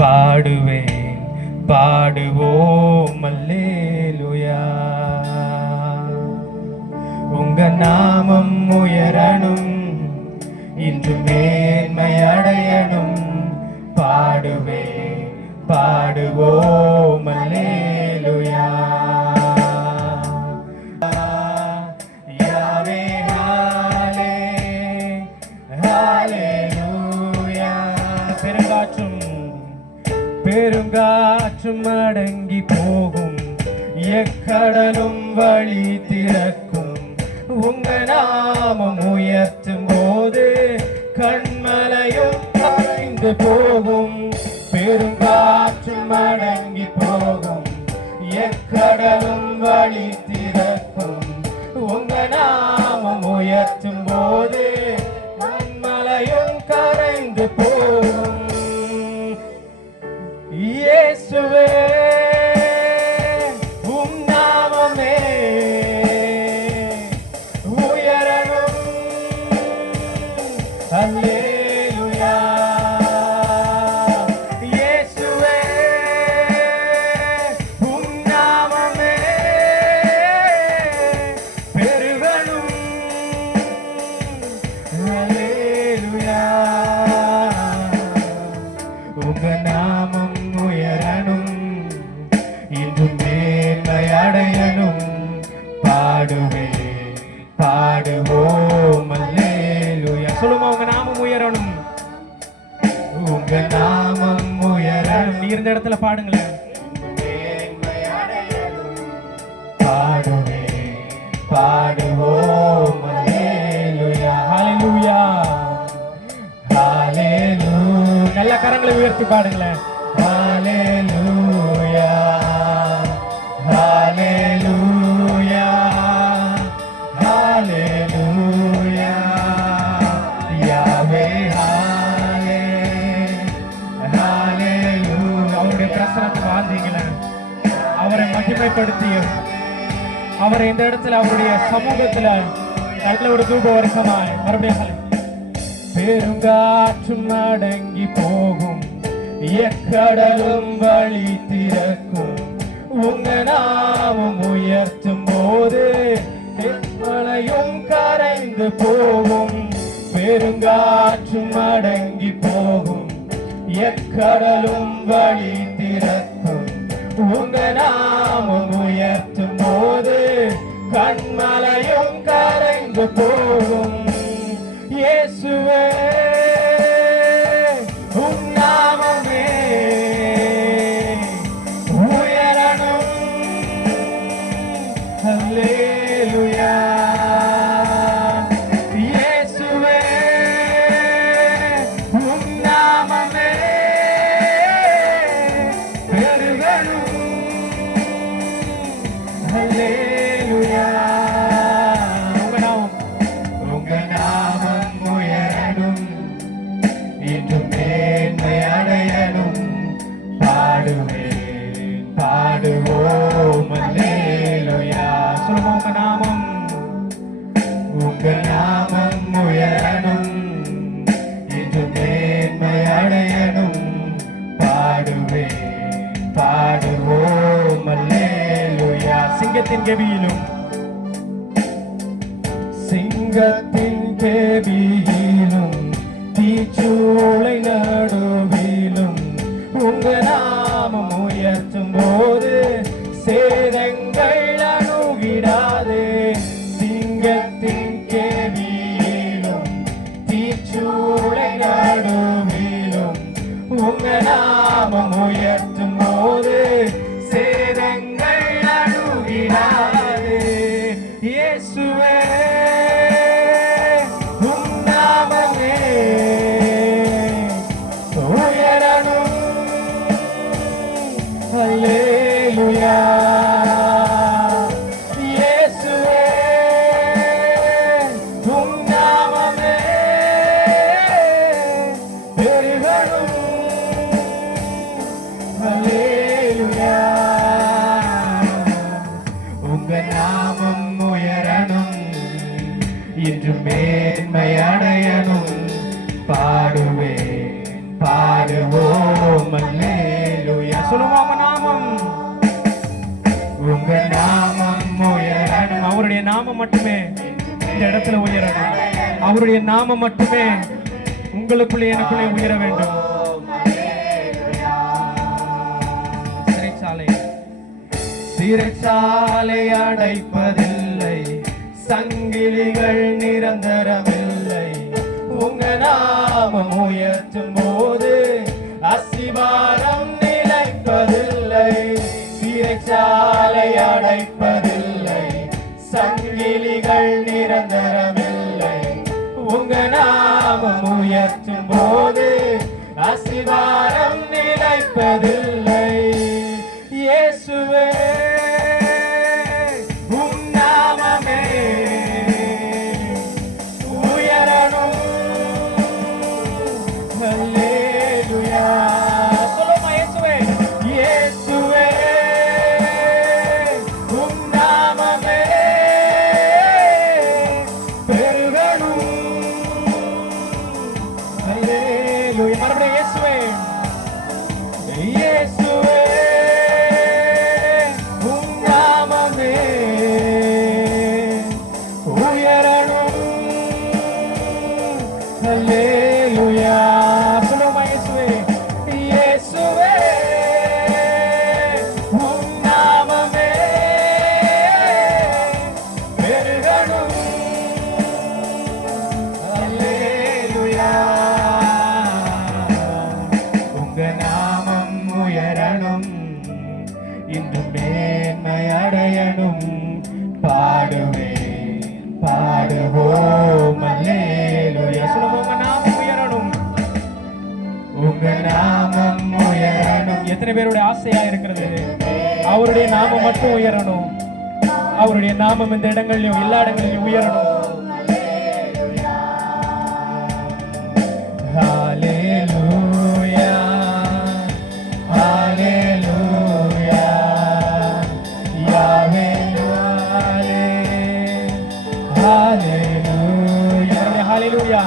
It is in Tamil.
பாடுவேன் பாடுவோம் அல்லேலூயா. உங்க நாமம் உயரணும், இன்று மேன்மை அடையணும். பாடுவேன் பாடுவோம் அல்லேலூயா. யாவே ஹாலே ஹalleluya. பெருங்காற்றும் அடங்கி போகும், எக்கடலும் வழி திறக்கும். உங்க நாமம் உயர்த்தும் போது கண்மலையும் கரைந்து போகும். பெருங்காற்றும் அடங்கி போகும், எக்கடலும் வழி திறக்கும். உங்க நாமம் உயர்த்தும் போது கண்மலையும் கரைந்து போகும். இயேசுவே உம் நாமமே உயரணும். அல்லேலூயா. இயேசுவே உம் நாமமே பெருகணும். அல்லேலூயா. உங்க நாமம் உயரணும், இன்று மேன்மை அடையணும். பாடுவேன் பாடுவோம் அல்லேலூயா. சொல்லுமா, உங்க நாமம் உயரணும், உங்க நாமம் உயரணும். நீ இருந்த இடத்துல பாடுங்களேன். மேன்மை அடையணும். பாடுவேன் பாடுவோம் அல்லேலூயா. ஹalleluya ஹalleluya. நல்ல கரங்களை உயர்த்தி பாடுங்களேன். ஹalleluya ஹalleluya ஹalleluya. யாவே ஹாலே ஹalleluya. அவருடைய பிரசன்னத்தை வாழ்ந்தீங்களே, அவரை மகிமைப்படுத்தியும் அவரை இந்த இடத்துல அவருடைய சமூகத்துல நல்ல ஒரு தூப வருஷமாய் மறுபடியும். பெருங்காற்றும் அடங்கி போகும், எக்கடலும் வழி திறக்கும். உங்க நாமம் உயர்த்தும் போது மலையும் கரைந்து போகும். பெருங்காற்றும் அடங்கி போகும், எக்கடலும் வழி திறக்கும். உங்க நாமம் உயர்த்தும் போது கண்மலையும் கரைந்து போகும். இயேசுவே உம் நாமமே உயரணும். அல்லேலூயா. இயேசுவே உம் நாமமே பெருகணும். அல்லேலூயா. உங்க நாமம் உயரணும், இன்று மேன்மை அடையணும். பாடுவேன் பாடுவோம் அல்லேலூயா. சொல்லுமா, உங்க நாமம் உயரணும், இன்று மேன்மை அடையணும். பாடுவேன் பாடுவோம் அல்லேலூயா. சிங்கத்தின் கெபியிலும் சிங்கத்தின் கேபியிலும் தீச்சூளை நடுவிலும் உங்க நாமம் உயர்த்தும் போது சேதங்கள் அணுகிடாதே. சிங்கத்தின் கேபியிலும் தீச்சூளை நடுவிலும் உங்க நாமம் உயர்த்தும் போது சேதங்கள் அணுகிடாதே. இயேசுவே உம் நாமமே உயரணும். அல்லேலூயா. இயேசுவே உம் நாமமே பெருகணும். அல்லேலூயா. உங்க நாமம் உயரணும், இன்று மேன்மை அடையணும். பாடுவேன் பாடுவோம் அல்லேலூயா. சொல்லுமா உங்க நாமம், உங்க நாமம் உயரணும். அவருடைய நாமம் மட்டுமே இந்த இடத்துல உயரணும். அவருடைய நாமம் மட்டுமே உங்களுக்குள்ளே எனக்குள்ளே உயர வேண்டும். சிறைச்சாலை அடைப்பதில்லை, சங்கிலிகள் நிரந்தரமில்லை. உங்க நாமம் உயர்த்தும் போது அஸ்திவாரம் நிலைப்பதில்லை. சிறைச்சாலை அடைப்பதில்லை, சங்கிலிகள் நிரந்தரமில்லை. உங்க நாமம் உயர்த்தும் போது அஸ்திவாரம் நிலைப்பதில்லை. இயேசுவே உம் நாமமே உயரணும். அல்லேலூயா. சொல்லுமா இயேசுவே, இயேசுவே உம் நாமமே பெருகணும். அல்லேலூயா. மறுபடியும் இயேசுவே, இயேசுவே அல்லேலூயா. சொல்லுமா இயேசுவே, இயேசுவே உம் நாமமே பெருகணும். அல்லேலூயா. உங்க நாமம் உயரணும், இன்னும் மேன்மை அடையணும். பாடுவேன் பாடுவோம் அல்லேலூயா. சொல்லுவோம், உங்க நாமம் உயரணும், உங்க நாமம் உயரணும். எத்தனை பேருடைய ஆசையா இருக்கிறது அவருடைய நாமம் மட்டும் உயரணும். அவருடைய நாமம் இந்த இடங்களிலும் எல்லா இடங்களிலும் உயரணும். ஹalleluya ஹalleluya யாவே ஹalleluya ஹalleluya.